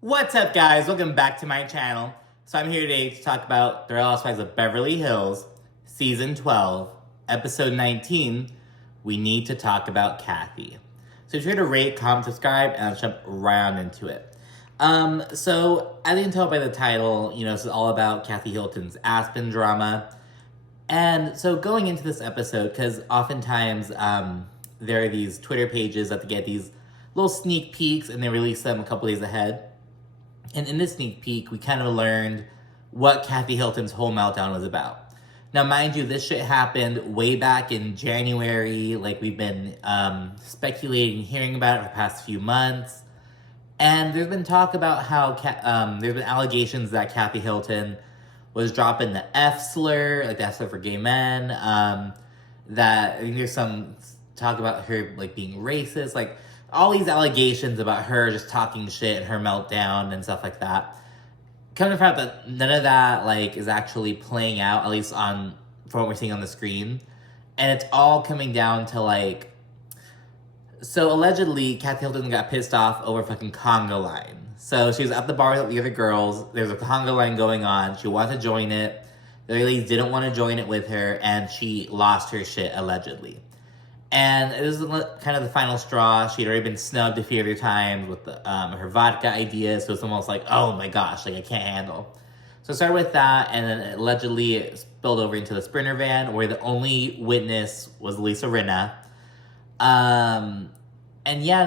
What's up, guys? Welcome back to my channel. So I'm here today to talk about The Real Housewives of Beverly Hills, Season 12, Episode 19, We Need to Talk About Kathy. So be sure to rate, comment, subscribe, and let's jump right on into it. So as you can tell by the title, this is all about Kathy Hilton's Aspen drama. And so going into this episode, because oftentimes there are these Twitter pages that get these little sneak peeks and they release them a couple days ahead. And in this sneak peek, we kind of learned what Kathy Hilton's whole meltdown was about. Now, mind you, this shit happened way back in January. Like, we've been speculating, hearing about it for the past few months. And there's been talk about how there's been allegations that Kathy Hilton was dropping the F slur, like the F slur for gay men. That I think there's some talk about her like being racist, like all these allegations about her just talking shit and her meltdown and stuff like that. Coming from that, none of that like is actually playing out, at least from what we're seeing on the screen, and it's all coming down to like. So allegedly, Kathy Hilton got pissed off over fucking conga line. So she was at the bar with the other girls. There's a conga line going on. She wanted to join it. The ladies didn't want to join it with her, and she lost her shit allegedly. And it was kind of the final straw. She'd already been snubbed a few other times with her vodka ideas, so it's almost like, oh my gosh, like I can't handle. So it started with that, and then allegedly it spilled over into the Sprinter van, where the only witness was Lisa Rinna. And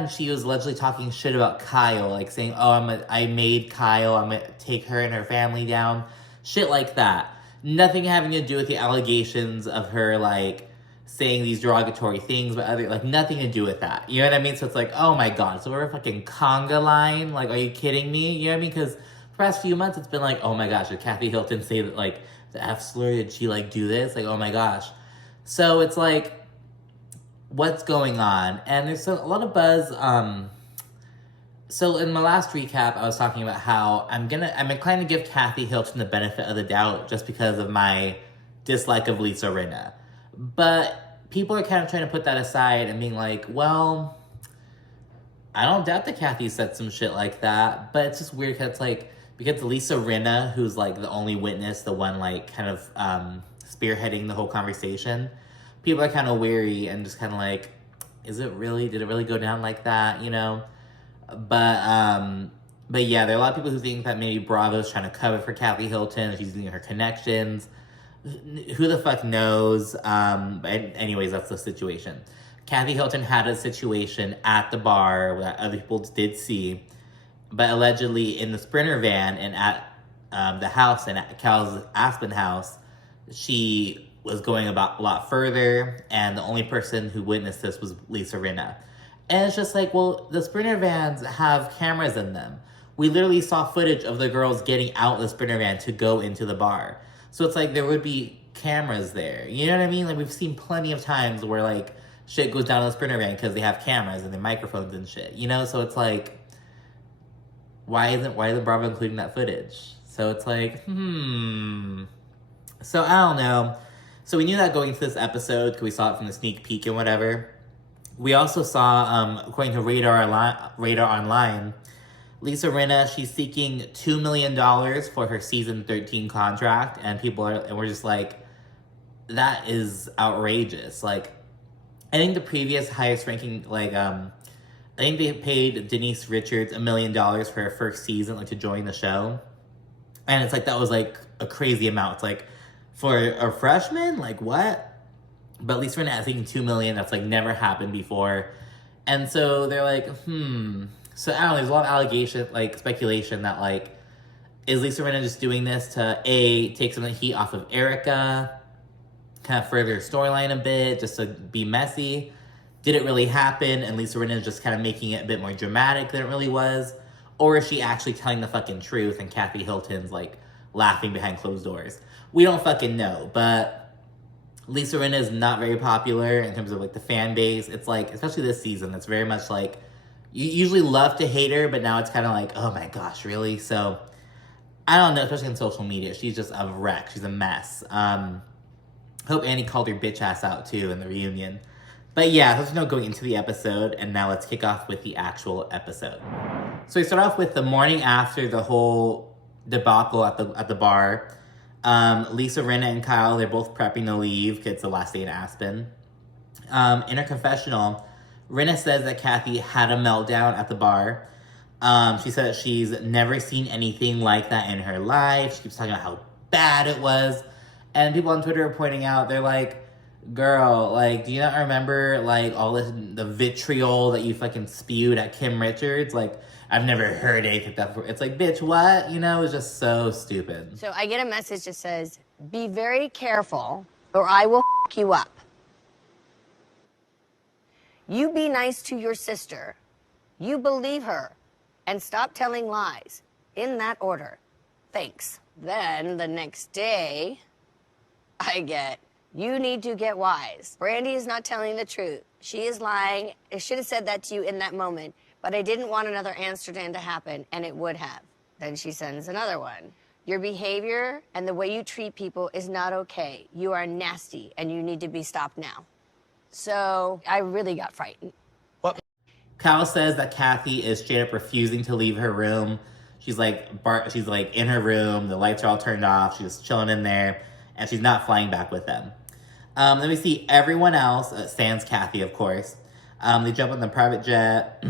she was allegedly talking shit about Kyle, like saying, oh, I made Kyle, I'm gonna take her and her family down. Shit like that. Nothing having to do with the allegations of her, like, saying these derogatory things, but nothing to do with that. You know what I mean? So it's like, oh my god, so we're a fucking conga line? Like, are you kidding me? You know what I mean? Because the past few months, it's been like, oh my gosh, did Kathy Hilton say that, like, the F slur, did she, like, do this? Like, oh my gosh. So it's like, what's going on? And there's a lot of buzz. So in my last recap, I was talking about how I'm inclined to give Kathy Hilton the benefit of the doubt just because of my dislike of Lisa Rinna. But people are kind of trying to put that aside and being like, well, I don't doubt that Kathy said some shit like that, but it's just weird because it's like, because Lisa Rinna, who's like the only witness, the one like kind of spearheading the whole conversation, people are kind of weary and just kind of like, did it really go down like that, But yeah, there are a lot of people who think that maybe Bravo's trying to cover for Kathy Hilton, she's using her connections. Who the fuck knows? But anyways, that's the situation. Kathy Hilton had a situation at the bar that other people did see, but allegedly in the Sprinter van and at the house and at Cal's Aspen house, she was going about a lot further, and the only person who witnessed this was Lisa Rinna. And it's just like, well, the Sprinter vans have cameras in them. We literally saw footage of the girls getting out of the Sprinter van to go into the bar. So it's like there would be cameras there. You know what I mean? Like, we've seen plenty of times where, like, shit goes down in the Sprinter van because they have cameras and their microphones and shit. So it's like, why isn't Bravo including that footage? So it's like, So I don't know. So we knew that going into this episode because we saw it from the sneak peek and whatever. We also saw, according to Radar Online, Lisa Rinna, she's seeking $2 million for her season 13 contract, and we're just like, that is outrageous. Like, I think the previous highest ranking, like, I think they paid Denise Richards $1 million for her first season, like, to join the show. And it's like, that was like a crazy amount. It's like, for a freshman, like, what? But Lisa Rinna, I think $2 million, that's like never happened before. And so they're like, So I don't know, there's a lot of allegation, like speculation that like, is Lisa Rinna just doing this to take some of the heat off of Erika, kind of further storyline a bit, just to be messy? Did it really happen and Lisa Rinna is just kind of making it a bit more dramatic than it really was? Or is she actually telling the fucking truth and Kathy Hilton's like laughing behind closed doors? We don't fucking know, but Lisa Rinna is not very popular in terms of like the fan base. It's like, especially this season, it's very much like, you usually love to hate her, but now it's kind of like, oh my gosh, really? So, I don't know, especially on social media. She's just a wreck. She's a mess. Hope Annie called her bitch ass out too in the reunion. But yeah, there's no going into the episode, and now let's kick off with the actual episode. So we start off with the morning after the whole debacle at the bar. Lisa, Rinna, and Kyle, they're both prepping to leave because it's the last day in Aspen. In her confessional, Rinna says that Kathy had a meltdown at the bar. She said that she's never seen anything like that in her life. She keeps talking about how bad it was. And people on Twitter are pointing out, they're like, girl, like, do you not remember, like, all this, the vitriol that you fucking spewed at Kim Richards? Like, I've never heard anything like that before. It's like, bitch, what? You know, it's just so stupid. So I get a message that says, be very careful or I will f you up. You be nice to your sister. You believe her. And stop telling lies. In that order. Thanks. Then the next day, I get, you need to get wise. Brandy is not telling the truth. She is lying. I should have said that to you in that moment, but I didn't want another Amsterdam to happen, and it would have. Then she sends another one. Your behavior and the way you treat people is not okay. You are nasty, and you need to be stopped now. So I really got frightened. Kyle says that Kathy is straight up refusing to leave her room. She's like in her room, the lights are all turned off, she's just chilling in there, and she's not flying back with them. Then we see everyone else, sans Kathy, of course. They jump on the private jet.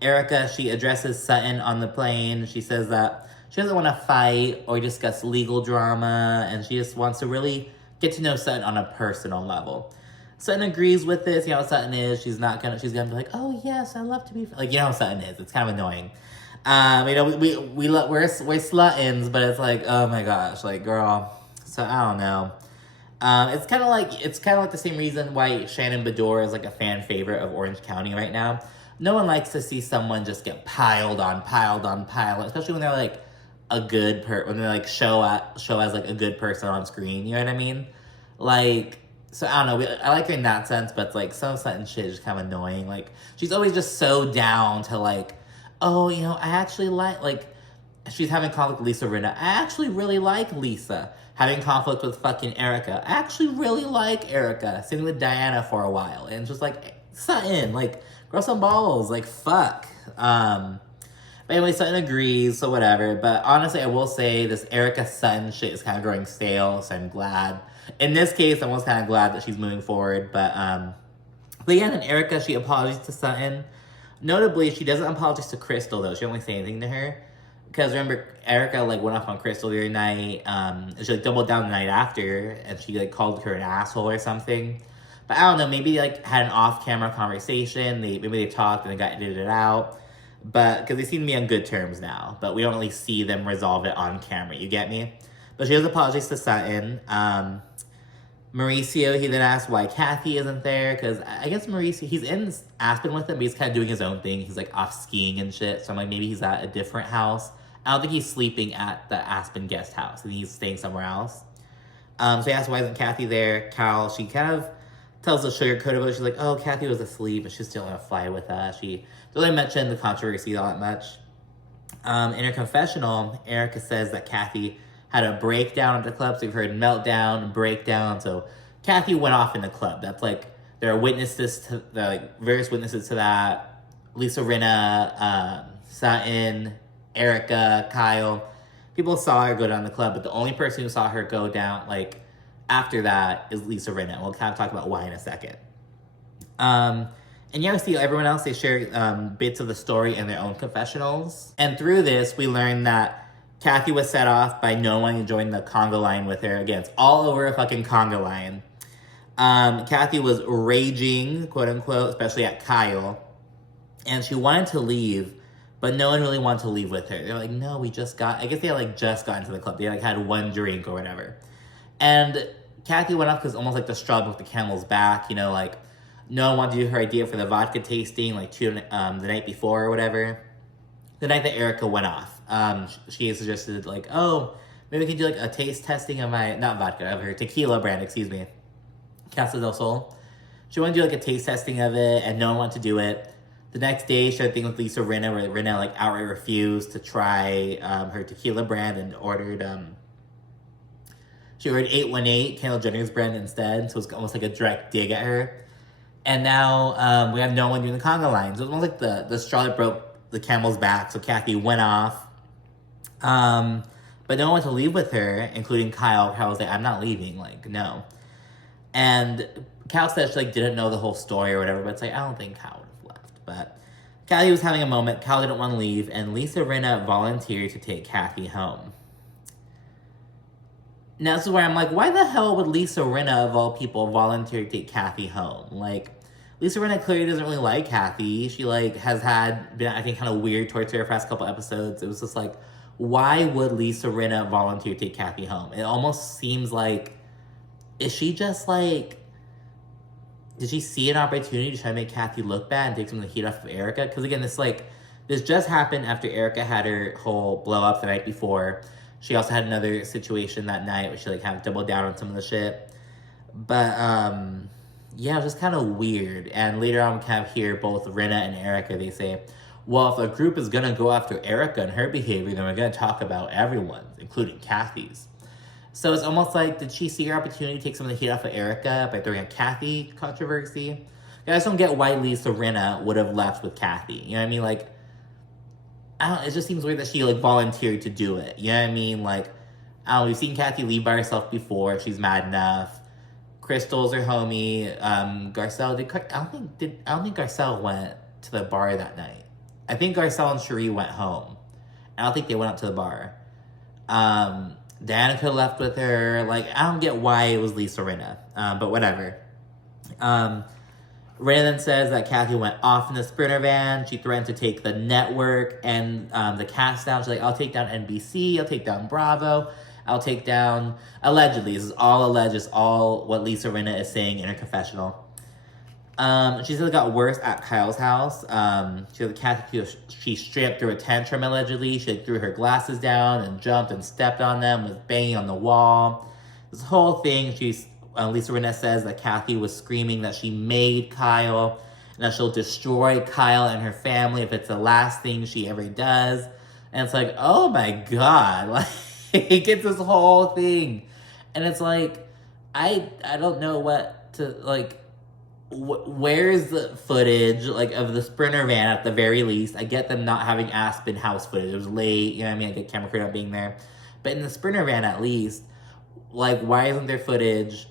Erika, she addresses Sutton on the plane. She says that she doesn't want to fight or discuss legal drama, and she just wants to really get to know Sutton on a personal level. Sutton agrees with this. You know how Sutton is. She's gonna be like, oh yes, I love to be like, you know how Sutton is. It's kind of annoying. You know, we're sluttins, but it's like, oh my gosh, like, girl. So I don't know. It's kind of like the same reason why Shannon Bedore is like a fan favorite of Orange County right now. No one likes to see someone just get piled on, especially when they're like when they like show as like a good person on screen. You know what I mean? Like. So, I don't know, I like her in that sense, but, like, some Sutton shit is just kind of annoying. Like, she's always just so down to, like, oh, you know, I actually like, she's having conflict with Lisa Rinna. I actually really like Lisa. Having conflict with fucking Erika. I actually really like Erika. Sitting with Diana for a while. And just, like, Sutton, like, grow some balls. Like, fuck. But anyway, Sutton agrees, so whatever. But honestly, I will say this Erika Sutton shit is kind of growing stale, so I'm glad. In this case, I was kind of glad that she's moving forward, but yeah, then Erika, she apologizes to Sutton. Notably, she doesn't apologize to Crystal, though. She don't, like, say anything to her. Because remember, Erika, like, went off on Crystal the other night. She, like, doubled down the night after, and she, like, called her an asshole or something. But I don't know, maybe they, like, had an off-camera conversation. Maybe they talked and they got edited out. But, because they seem to be on good terms now. But we don't really see them resolve it on camera, you get me? But she does apologize to Sutton. Mauricio, he then asks why Kathy isn't there, because I guess Mauricio, he's in Aspen with him, but he's kind of doing his own thing. He's, like, off skiing and shit, so I'm like, maybe he's at a different house. I don't think he's sleeping at the Aspen guest house. I think he's staying somewhere else. So he asks why isn't Kathy there. Carol, she kind of tells the sugarcoat about it. She's like, oh, Kathy was asleep, but she's still going to fly with us. She doesn't really mention the controversy all that much. In her confessional, Erika says that Kathy had a breakdown at the club. So we've heard meltdown, breakdown. So Kathy went off in the club. That's like, there are various witnesses to that. Lisa Rinna, Sutton, Erika, Kyle. People saw her go down the club, but the only person who saw her go down, like, after that is Lisa Rinna. And we'll kind of talk about why in a second. And yeah, we see everyone else, they share bits of the story in their own confessionals. And through this, we learn that Kathy was set off by no one joining the conga line with her. Again, it's all over a fucking conga line. Kathy was raging, quote unquote, especially at Kyle. And she wanted to leave, but no one really wanted to leave with her. They're like, no, I guess they had like just gotten to the club. They like had one drink or whatever. And Kathy went up because almost like the straw broke the camel's back, you know, like no one wanted to do her idea for the vodka tasting, like the night before or whatever. The night that Erika went off. She suggested, like, oh, maybe we can do, like, a taste testing of of her tequila brand, excuse me, Casa del Sol. She wanted to do, like, a taste testing of it, and no one wanted to do it. The next day, she had a thing with Lisa Rinna, where Rinna, like, outright refused to try her tequila brand and ordered 818, Kendall Jenner's brand instead, so it was almost like a direct dig at her. And now we have no one doing the conga line. So it's almost like the straw that broke the camel's back. So Kathy went off. But no one wanted to leave with her, including Kyle. Kyle was like, I'm not leaving. Like, no. And Kyle said she, like, didn't know the whole story or whatever. But it's like, I don't think Kyle would have left. But Kathy was having a moment. Kyle didn't want to leave. And Lisa Rinna volunteered to take Kathy home. Now, this is where I'm like, why the hell would Lisa Rinna, of all people, volunteer to take Kathy home? Like, Lisa Rinna clearly doesn't really like Kathy. She, like, has been, I think, kind of weird towards her past couple episodes. It was just like, why would Lisa Rinna volunteer to take Kathy home? It almost seems like, is she just, like, did she see an opportunity to try to make Kathy look bad and take some of the heat off of Erika? Because, again, this just happened after Erika had her whole blow-up the night before. She also had another situation that night where she, like, kind of doubled down on some of the shit. But, yeah, it was just kind of weird. And later on, we kind of hear both Rinna and Erika, they say, well, if a group is going to go after Erika and her behavior, then we're going to talk about everyone's, including Kathy's. So it's almost like, did she see her opportunity to take some of the heat off of Erika by throwing a Kathy controversy? I just don't get why Lisa Rinna would have left with Kathy. You know what I mean? Like, it just seems weird that she, like, volunteered to do it. You know what I mean? Like, we've seen Kathy leave by herself before. She's mad enough. Crystal's her homie. Garcelle, I don't think Garcelle went to the bar that night. I think Garcelle and Sheree went home. I don't think they went out to the bar. Diana could have left with her. Like, I don't get why it was Lisa Rinna. But whatever. Rinna then says that Kathy went off in the Sprinter van. She threatened to take the network and the cast down. She's like, I'll take down NBC. I'll take down Bravo. I'll take down... Allegedly. This is all alleged. It's all what Lisa Rinna is saying in her confessional. She said it got worse at Kyle's house. She said Kathy, she straight up threw a tantrum, allegedly. She, like, threw her glasses down and jumped and stepped on them, was banging on the wall. This whole thing, Lisa Rinna says that Kathy was screaming that she made Kyle and that she'll destroy Kyle and her family if it's the last thing she ever does. And it's like, oh my God. Like, it gets this whole thing. And it's like, I don't know what to, like, where's the footage, like, of the Sprinter van at the very least? I get them not having Aspen house footage. It was late, you know what I mean? I get camera crew not being there. But in the Sprinter van, at least, like, why isn't there footage?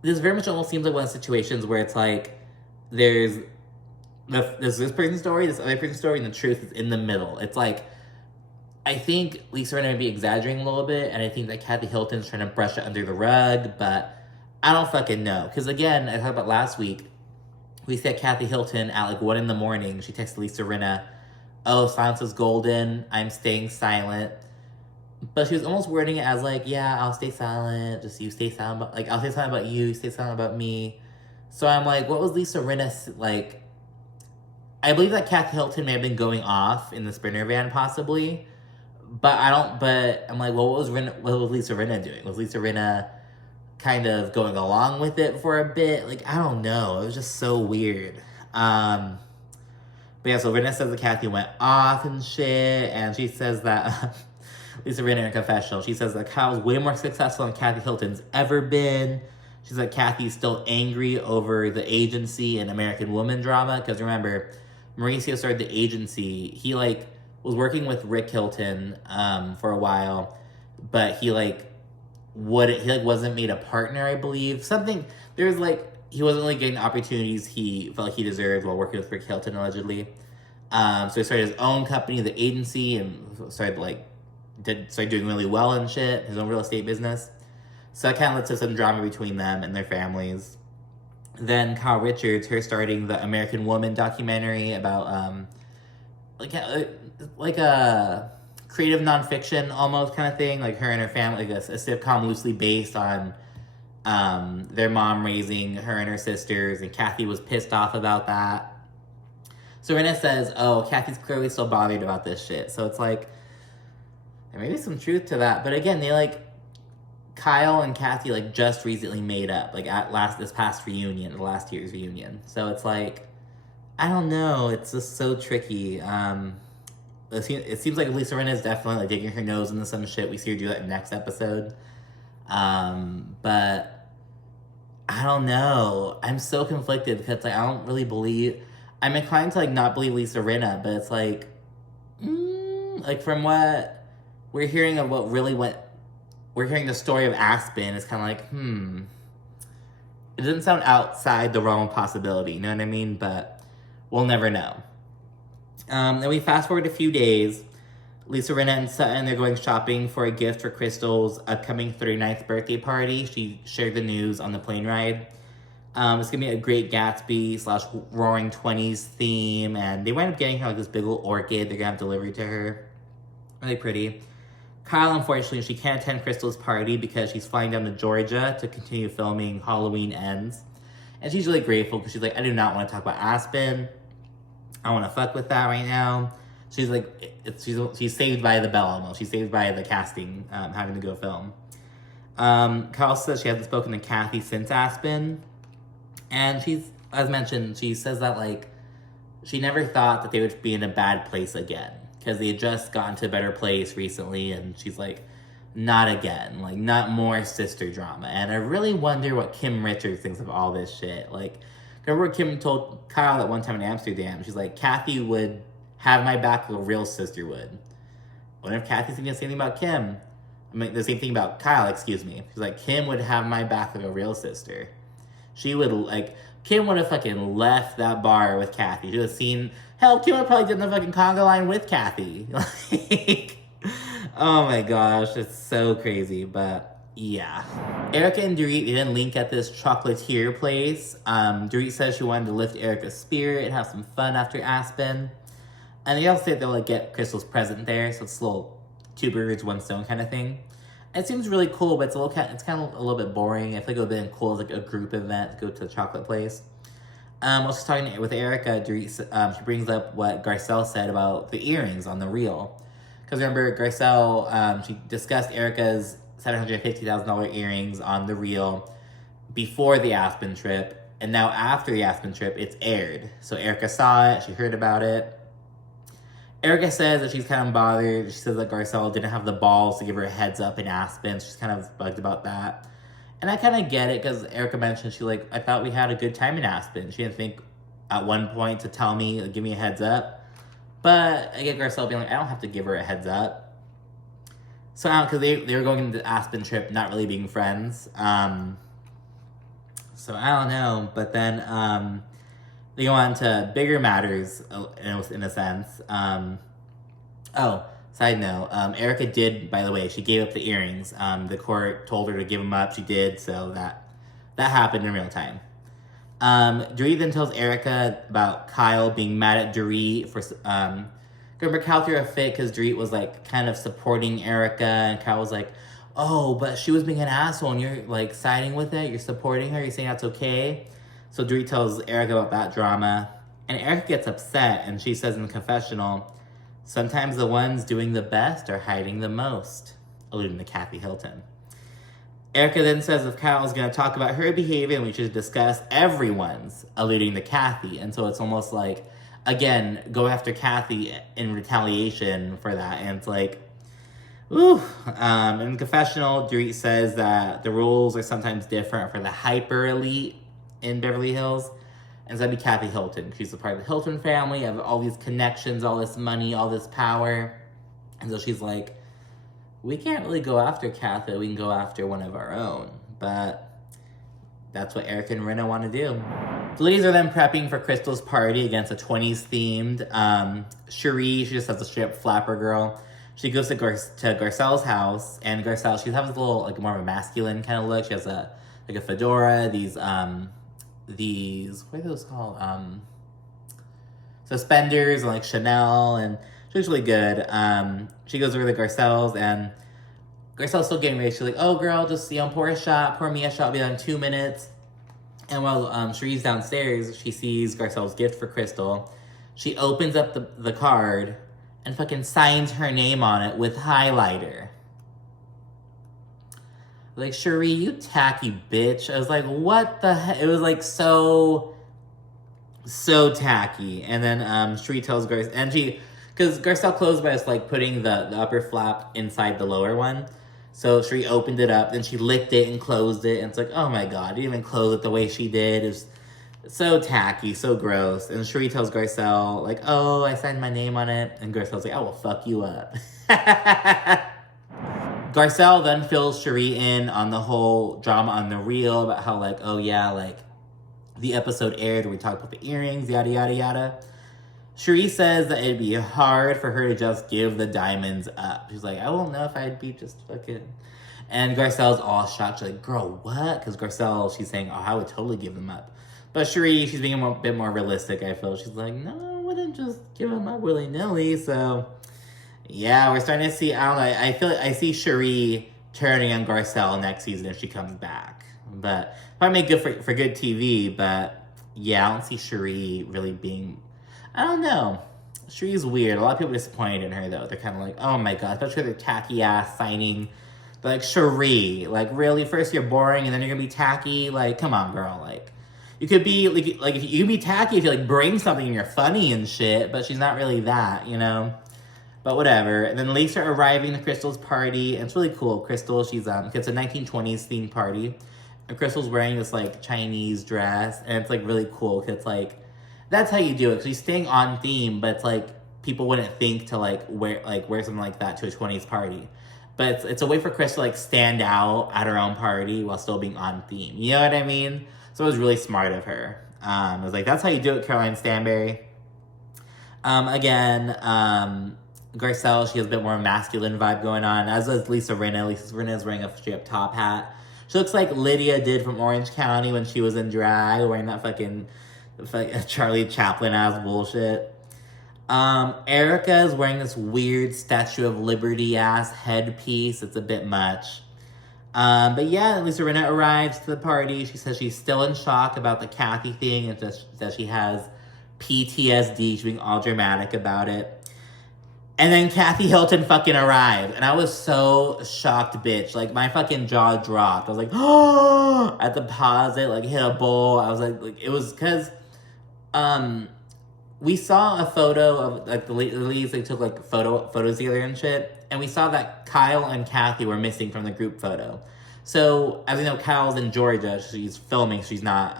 This very much almost seems like one of the situations where it's like, there's this person's story, this other person's story, and the truth is in the middle. It's like, I think Lisa Rinna might be exaggerating a little bit, and I think that Kathy Hilton's trying to brush it under the rug, but I don't fucking know. Because again, I talked about last week, we said Kathy Hilton at like 1 a.m, she texted Lisa Rinna, oh, silence is golden, I'm staying silent. But she was almost wording it as like, yeah, I'll stay silent, just you stay silent about, like, I'll stay silent about you stay silent about me. So I'm like, what was Lisa Rinna, like, I believe that Kathy Hilton may have been going off in the Sprinter van, possibly. But I'm like, well, what was Lisa Rinna doing? Was Lisa Rinna kind of going along with it for a bit? Like, I don't know. It was just so weird. But yeah, so Rinna says that Kathy went off and shit, and she says that, Lisa Rinna in her confessional, she says that Kyle's way more successful than Kathy Hilton's ever been. She said Kathy's still angry over the agency and American Woman drama, because remember, Mauricio started the agency. He, like, was working with Rick Hilton for a while, but he wasn't made a partner, I believe. There was like, he wasn't really getting the opportunities he felt like he deserved while working with Rick Hilton, allegedly. So he started his own company, the agency, and started doing really well and shit, his own real estate business. So that kind of led to some drama between them and their families. Then Kyle Richards, her starting the American Woman documentary about, like a creative nonfiction almost kind of thing, like her and her family, like a sitcom loosely based on their mom raising her and her sisters, and Kathy was pissed off about that. So Rinna says, oh, Kathy's clearly still bothered about this shit. So it's like, there may be some truth to that. But again, Kyle and Kathy, like, just recently made up, like, at last year's reunion. So it's like, I don't know. It's just so tricky. It seems like Lisa Rinna is definitely, like, digging her nose into some shit. We see her do that in the next episode. But I don't know. I'm so conflicted because like I don't really believe. I'm inclined to like not believe Lisa Rinna, but it's like from what we're hearing of what really went. We're hearing the story of Aspen. It's kind of like It doesn't sound outside the realm of possibility. You know what I mean? But we'll never know. Then we fast forward a few days. Lisa Rinna and Sutton, they're going shopping for a gift for Crystal's upcoming 39th birthday party. She shared the news on the plane ride. It's gonna be a Great Gatsby / Roaring 20s theme, and they wind up getting her like this big old orchid they're gonna have delivered to her. Really pretty. Kyle, unfortunately, she can't attend Crystal's party because she's flying down to Georgia to continue filming Halloween Ends. And she's really grateful because she's like, I do not want to talk about Aspen. I want to fuck with that right now. She's like, she's saved by the bell almost. She's saved by the casting, having to go film. Kyle says she hasn't spoken to Kathy since Aspen. And she's, as mentioned, she says that like, she never thought that they would be in a bad place again. Because they had just gotten to a better place recently. And she's like, not again. Like, not more sister drama. And I really wonder what Kim Richards thinks of all this shit. Like, remember Kim told Kyle at one time in Amsterdam, she's like, Kathy would have my back like a real sister would. I wonder if Kathy's thinking the same thing about Kim. I mean, the same thing about Kyle, excuse me. She's like, Kim would have my back like a real sister. She would, like, Kim would have fucking left that bar with Kathy. She would have seen, hell, Kim would have probably done the fucking conga line with Kathy. Like, oh my gosh, it's so crazy, but yeah. Erika and Dorit didn't link at this chocolatier place. Dorit says she wanted to lift Erika's spirit and have some fun after Aspen. And they also say they'll like get Crystal's present there, so it's a little two birds, one stone kind of thing. It seems really cool, but it's kind of a little bit boring. I think it would have been cool as like a group event to go to the chocolate place. I was talking with Erika, Dorit, she brings up what Garcelle said about the earrings on the reel. Because remember, Garcelle, she discussed Erika's $750,000 earrings on the reel before the Aspen trip, and now after the Aspen trip, it's aired. So Erika saw it, she heard about it. Erika says that she's kind of bothered. She says that Garcelle didn't have the balls to give her a heads up in Aspen. She's kind of bugged about that. And I kind of get it because Erika mentioned I thought we had a good time in Aspen. She didn't think at one point to tell me, like, give me a heads up. But I get Garcelle being like, I don't have to give her a heads up. So I don't, because they were going into the Aspen trip not really being friends. So I don't know. But then they go on to bigger matters in a sense. Side note, Erika did, by the way, she gave up the earrings. The court told her to give them up. She did, so that happened in real time. Dorit then tells Erika about Kyle being mad at Dorit for... remember, Kyle threw a fit because Dorit was, like, kind of supporting Erika, and Kyle was like, oh, but she was being an asshole, and you're, like, siding with it? You're supporting her? You're saying that's okay? So Dorit tells Erika about that drama, and Erika gets upset, and she says in the confessional, sometimes the ones doing the best are hiding the most, alluding to Kathy Hilton. Erika then says if Kyle's going to talk about her behavior, we should discuss everyone's, alluding to Kathy. And so it's almost like, again, go after Kathy in retaliation for that. And it's like, ooh. In the confessional, Dorit says that the rules are sometimes different for the hyper elite in Beverly Hills. And so that'd be Kathy Hilton. She's a part of the Hilton family, have all these connections, all this money, all this power. And so she's like, we can't really go after Kathy. We can go after one of our own. But that's what Erika and Rinna want to do. The ladies are then prepping for Crystal's party against a 20s themed. Sheree, she just has a straight up flapper girl. She goes to Garcelle's house, and Garcelle, she has a little, like, more of a masculine kind of look. She has a fedora, these, what are those called? Suspenders, and, like, Chanel, and she looks really good. She goes over to Garcelle's, and Garcelle's still getting ready. She's like, oh, girl, just, pour me a shot, I'll be done in 2 minutes. And while Sheree's downstairs, she sees Garcelle's gift for Crystal. She opens up the card and fucking signs her name on it with highlighter. Like, Sheree, you tacky bitch. I was like, what the heck? It was, like, so tacky. And then Sheree tells Garcelle, and because Garcelle closed by just, like, putting the upper flap inside the lower one. So Sheree opened it up, then she licked it and closed it, and it's like, oh my god, I didn't even close it the way she did. It's so tacky, so gross. And Sheree tells Garcelle, like, oh, I signed my name on it. And Garcelle's like, I will fuck you up. Garcelle then fills Sheree in on the whole drama on the reel about how, like, oh yeah, like, the episode aired where we talked about the earrings, yada, yada, yada. Sheree says that it'd be hard for her to just give the diamonds up. She's like, I won't know if I'd be just fucking... And Garcelle's all shocked. She's like, girl, what? Because Garcelle, she's saying, oh, I would totally give them up. But Sheree, she's being a bit more realistic, I feel. She's like, no, I wouldn't just give them up willy-nilly. So, yeah, we're starting to see, I don't know, I feel like I see Sheree turning on Garcelle next season if she comes back. But probably make good for good TV, but yeah, I don't see Sheree really being, I don't know. Sheree's weird. A lot of people are disappointed in her, though. They're kind of like, oh my god, especially their tacky ass signing. They're like, Sheree, like, really? First you're boring and then you're gonna be tacky? Like, come on, girl. Like, you could be, like if you can be tacky if you, like, bring something and you're funny and shit, but she's not really that, you know? But whatever. And then Lisa arriving to Crystal's party, and it's really cool. Crystal, she's, it's a 1920s themed party. And Crystal's wearing this, like, Chinese dress, and it's, like, really cool, because it's, like, that's how you do it, because she's staying on theme, but it's, like, people wouldn't think to, like, wear something like that to a 20s party. But it's a way for Crystal to, like, stand out at her own party while still being on theme. You know what I mean? So it was really smart of her. I was like, that's how you do it, Caroline Stanberry. Garcelle, she has a bit more masculine vibe going on, as does Lisa Rinna. Lisa Rinna is wearing a straight-up top hat. She looks like Lydia did from Orange County when she was in drag, wearing that fucking Charlie Chaplin-ass bullshit. Erika is wearing this weird Statue of Liberty-ass headpiece. It's a bit much. But yeah, Lisa Rinna arrives to the party. She says she's still in shock about the Kathy thing, and that she has PTSD. She's being all dramatic about it. And then Kathy Hilton fucking arrived. And I was so shocked, bitch. Like, my fucking jaw dropped. I was like, oh! At the pause it, like, hit a bowl. I was like it was because, we saw a photo of, like, the ladies, they took, like, photos together and shit. And we saw that Kyle and Kathy were missing from the group photo. So, as we know, Kyle's in Georgia. She's filming. She's not,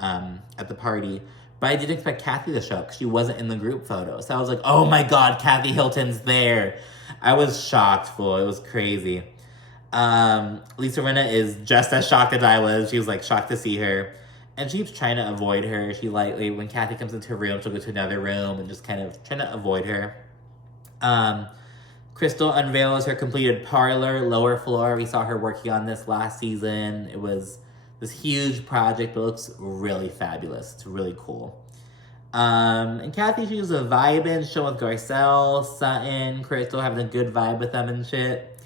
at the party. But I didn't expect Kathy to show up because she wasn't in the group photo. So I was like, oh my god, Kathy Hilton's there. I was shocked, fool. It was crazy. Lisa Rinna is just as shocked as I was. She was, like, shocked to see her. And she keeps trying to avoid her. She, like, when Kathy comes into her room, she'll go to another room and just kind of trying to avoid her. Crystal unveils her completed parlor, lower floor. We saw her working on this last season. It was this huge project, but it looks really fabulous. It's really cool. And Kathy, she was a vibing, show with Garcelle, Sutton, Crystal, having a good vibe with them and shit.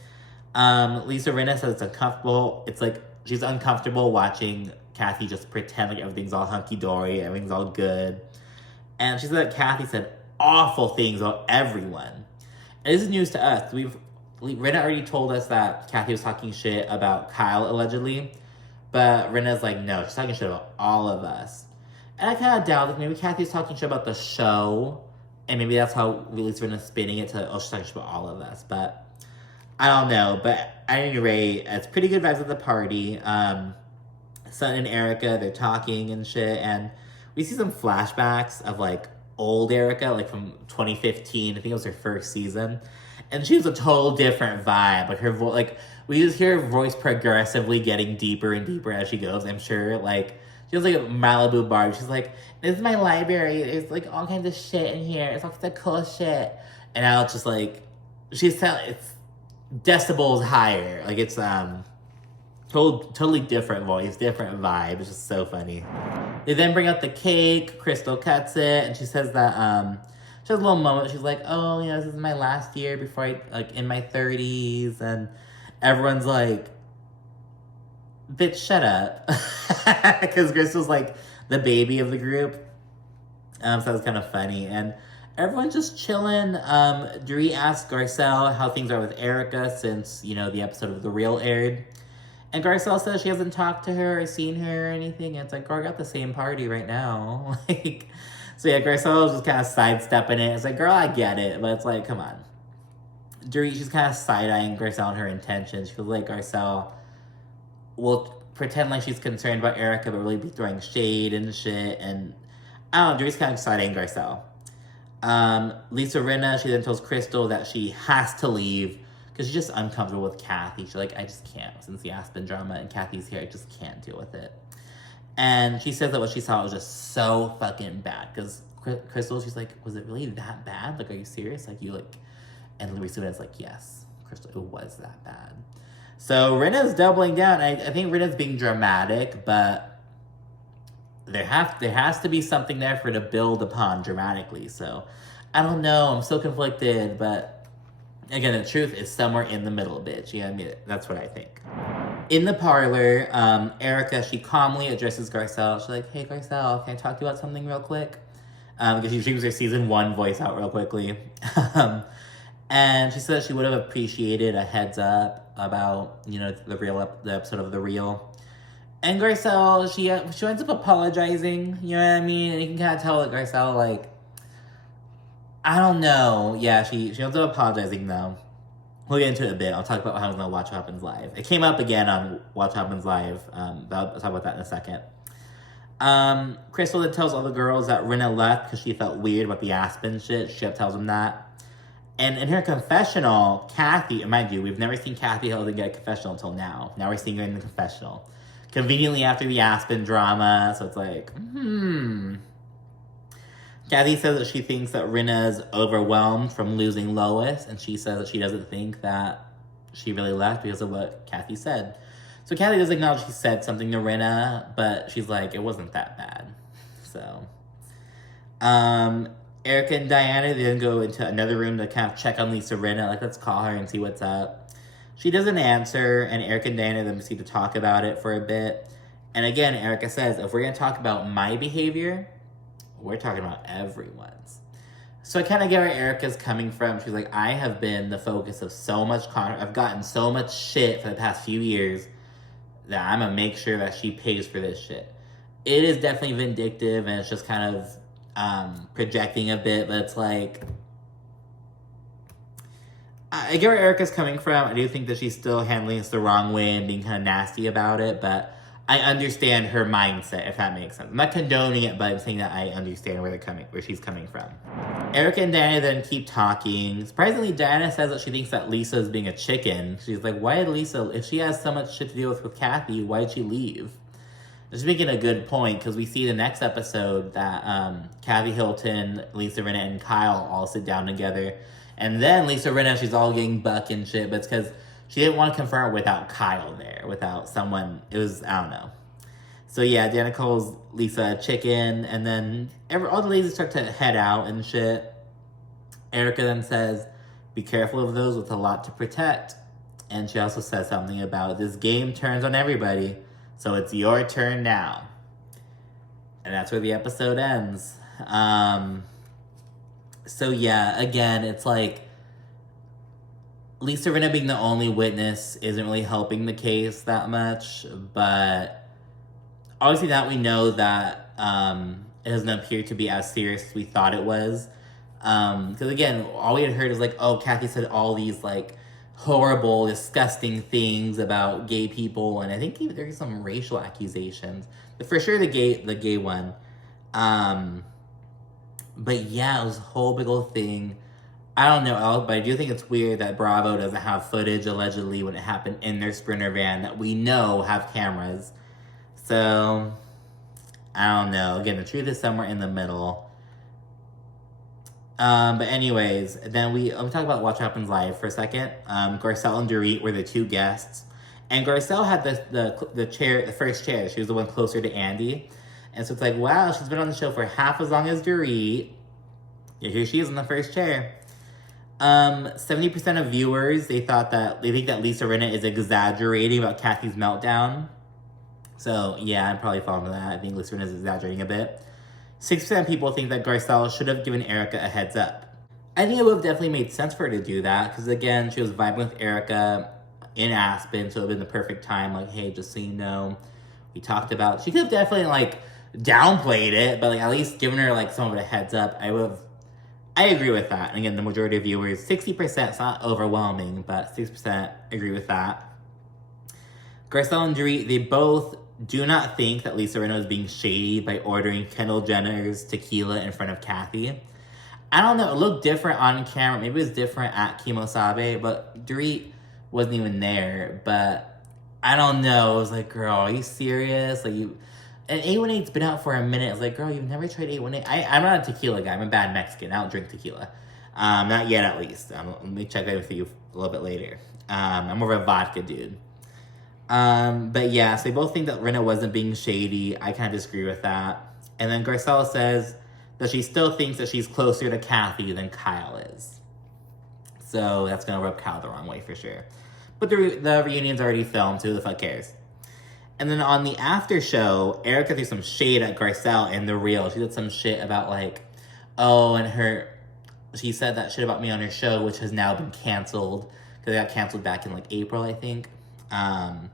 Lisa Rinna says it's uncomfortable. It's like she's uncomfortable watching Kathy just pretend like everything's all hunky-dory, everything's all good. And she said that Kathy said awful things about everyone. And this is news to us. Rinna already told us that Kathy was talking shit about Kyle, allegedly. But Rinna's like, no, she's talking shit about all of us. And I kind of doubt that maybe Kathy's talking shit about the show. And maybe that's how Lisa Rinna's spinning it to, oh, she's talking shit about all of us. But I don't know. But at any rate, it's pretty good vibes at the party. Sutton and Erika, they're talking and shit. And we see some flashbacks of, like, old Erika, like from 2015. I think it was her first season. And she was a total different vibe. Like, her voice, like, we just hear her voice progressively getting deeper and deeper as she goes, I'm sure. Like, she was like a Malibu Barbie. She's like, this is my library. There's, like, all kinds of shit in here. It's all kinds of cool shit. And I was just like, it's decibels higher. Like, it's, totally different voice, different vibe. It's just so funny. They then bring out the cake. Crystal cuts it, and she says that, she has a little moment. She's like, oh, you know, this is my last year before I, like, in my 30s. And everyone's like, bitch, shut up. Because Crystal's, like, the baby of the group. So that was kind of funny. And everyone's just chilling. Dorit asks Garcelle how things are with Erika since, you know, the episode of The Real aired. And Garcelle says she hasn't talked to her or seen her or anything. And it's like, girl, I got the same party right now. Like... So yeah, Garcelle was just kind of sidestepping it. It's like, girl, I get it. But it's like, come on. Dorit, she's kind of side-eyeing Garcelle and her intentions. She feels like Garcelle will pretend like she's concerned about Erika, but really be throwing shade and shit. And I don't know, Dorit's kind of side-eyeing Garcelle. Lisa Rinna, she then tells Crystal that she has to leave because she's just uncomfortable with Kathy. She's like, I just can't. Since the Aspen drama and Kathy's here, I just can't deal with it. And she says that what she saw was just so fucking bad. Because Crystal, she's like, was it really that bad? Like, are you serious? Like, you like... And Lisa Rinna's like, yes, Crystal, it was that bad. So Rinna's doubling down. I think Rinna's being dramatic, but there has to be something there for her to build upon dramatically. So I don't know. I'm so conflicted, but again, the truth is somewhere in the middle, bitch. You know what I mean? That's what I think. In the parlor, Erika, she calmly addresses Garcelle. She's like, hey, Garcelle, can I talk to you about something real quick? Because she brings her season 1 voice out real quickly. And she said she would have appreciated a heads up about, you know, the episode of The Real. And Garcelle, she ends up apologizing, you know what I mean? And you can kind of tell that Garcelle, like, I don't know. Yeah, she ends up apologizing, though. We'll get into it a bit. I'll talk about what happens on Watch What Happens Live. It came up again on Watch What Happens Live. I'll talk about that in a second. Crystal then tells all the girls that Rinna left because she felt weird about the Aspen shit. She tells them that. And in her confessional, Kathy, mind you, we've never seen Kathy Hilton get a confessional until now. Now we're seeing her in the confessional. Conveniently after the Aspen drama, so it's like, Kathy says that she thinks that Rinna is overwhelmed from losing Lois, and she says that she doesn't think that she really left because of what Kathy said. So Kathy does acknowledge she said something to Rinna, but she's like, it wasn't that bad. So, Erika and Diana then go into another room to kind of check on Lisa Rinna, like, let's call her and see what's up. She doesn't answer, and Erika and Diana then proceed to talk about it for a bit. And again, Erika says, if we're going to talk about my behavior, we're talking about everyone's. So I kind of get where Erika's coming from. She's like, I have been the focus of so much I've gotten so much shit for the past few years that I'm going to make sure that she pays for this shit. It is definitely vindictive, and it's just kind of projecting a bit, but it's like, I get where Erika's coming from. I do think that she's still handling this the wrong way and being kind of nasty about it, but I understand her mindset, if that makes sense. I'm not condoning it, but I'm saying that I understand where she's coming from. Erika and Diana then keep talking. Surprisingly, Diana says that she thinks that Lisa is being a chicken. She's like, why did Lisa, if she has so much shit to deal with Kathy, why did she leave? She's making a good point, because we see the next episode that Kathy Hilton, Lisa Rinna, and Kyle all sit down together. And then Lisa Rinna, she's all getting buck and shit, but it's because she didn't want to confront her without Kyle there, without someone. It was, I don't know. So yeah, Diana calls Lisa a chicken, and then all the ladies start to head out and shit. Erika then says, be careful of those with a lot to protect. And she also says something about, this game turns on everybody, so it's your turn now. And that's where the episode ends. So yeah, again, it's like, Lisa Rinna being the only witness isn't really helping the case that much, but obviously now we know that it doesn't appear to be as serious as we thought it was. Because again, all we had heard is like, oh, Kathy said all these like horrible, disgusting things about gay people, and I think there's some racial accusations, but for sure the gay one. But yeah, it was a whole big old thing. I don't know, but I do think it's weird that Bravo doesn't have footage, allegedly, when it happened in their Sprinter van that we know have cameras. So, I don't know. Again, the truth is somewhere in the middle. But anyways, then let me talk about Watch What Happens Live for a second. Garcelle and Dorit were the two guests. And Garcelle had the first chair. She was the one closer to Andy. And so it's like, wow, she's been on the show for half as long as Dorit. Yeah, here she is in the first chair. 70% of viewers, they think that Lisa Rinna is exaggerating about Kathy's meltdown. So yeah, I'm probably falling for that. I think Lisa Rinna is exaggerating a bit. 6% of people think that Garcelle should have given Erika a heads up. I think it would have definitely made sense for her to do that, because again, she was vibing with Erika in Aspen, so it would have been the perfect time, like, hey, just so you know, we talked about, she could have definitely like downplayed it, but like at least given her like some of a heads up. I agree with that. And again, the majority of viewers, 60%, it's not overwhelming, but 6% agree with that. Garcelle and Dorit, they both do not think that Lisa Rinna is being shady by ordering Kendall Jenner's tequila in front of Kathy. I don't know, it looked different on camera. Maybe it was different at Kimosabe, but Dorit wasn't even there. But I don't know. It was like, girl, are you serious? Like, you... And 818's been out for a minute. It's like, girl, you've never tried 818. I'm not a tequila guy. I'm a bad Mexican. I don't drink tequila. Not yet, at least. Let me check that with you a little bit later. I'm more of a vodka dude. But yeah, so they both think that Rinna wasn't being shady. I kind of disagree with that. And then Garcelle says that she still thinks that she's closer to Kathy than Kyle is. So that's going to rub Kyle the wrong way for sure. But the reunion's already filmed, so who the fuck cares? And then on the after show, Erika threw some shade at Garcelle in the reel. She did some shit about like, she said that shit about me on her show, which has now been canceled. Because it got canceled back in like April, I think. So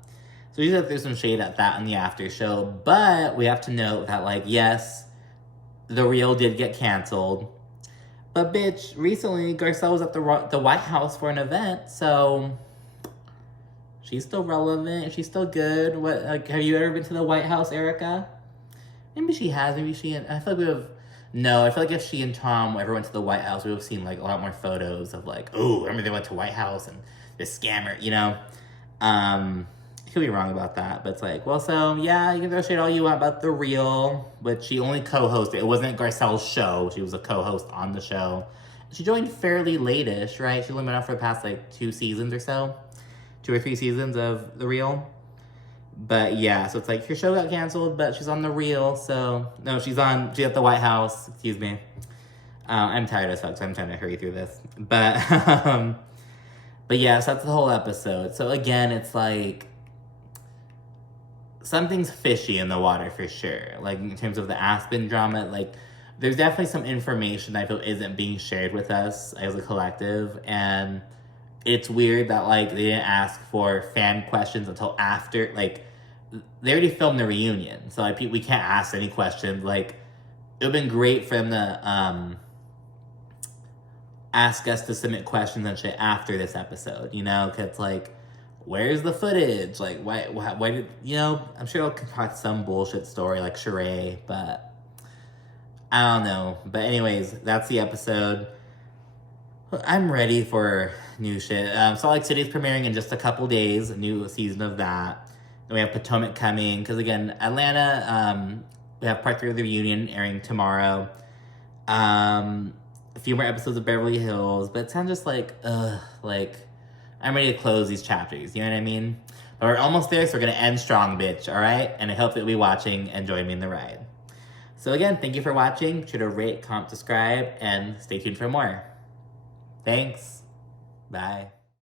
she threw some shade at that on the after show. But we have to note that like, yes, the reel did get canceled. But bitch, recently Garcelle was at the White House for an event, so she's still relevant. She's still good. What? Like, have you ever been to the White House, Erika? Maybe she has. Maybe she. I feel like we have. No, I feel like if she and Tom ever went to the White House, we would have seen like a lot more photos of like, oh, remember they went to White House and this scammer, you know. I could be wrong about that, but it's like, well, so yeah, you can throw shade all you want about the reel, but she only co-hosted. It wasn't Garcelle's show. She was a co-host on the show. She joined fairly late-ish, right? She's only been on for the past like 2 seasons or so. 2 or 3 seasons of the reel. But yeah, so it's like your show got canceled, but she's on the reel, so no, she's at the White House, excuse me. I'm tired as fuck, so I'm trying to hurry through this. But but yeah, so that's the whole episode. So again, it's like something's fishy in the water for sure. Like in terms of the Aspen drama, like there's definitely some information I feel isn't being shared with us as a collective, and it's weird that like they didn't ask for fan questions until after, like they already filmed the reunion, so like we can't ask any questions. Like it would've been great for them to ask us to submit questions and shit after this episode, you know, because like, where's the footage? Like, why did, you know, I'm sure I'll concoct some bullshit story like Sheree, but I don't know. But anyways, that's the episode. I'm ready for new shit. Salt Lake City's premiering in just a couple days, a new season of that. And we have Potomac coming, because again, Atlanta, we have part 3 of the reunion airing tomorrow. A few more episodes of Beverly Hills, but it sounds just like, like, I'm ready to close these chapters, you know what I mean? But we're almost there, so we're gonna end strong, bitch, all right? And I hope that you'll be watching and join me in the ride. So again, thank you for watching. Be sure to rate, comment, subscribe, and stay tuned for more. Thanks. Bye.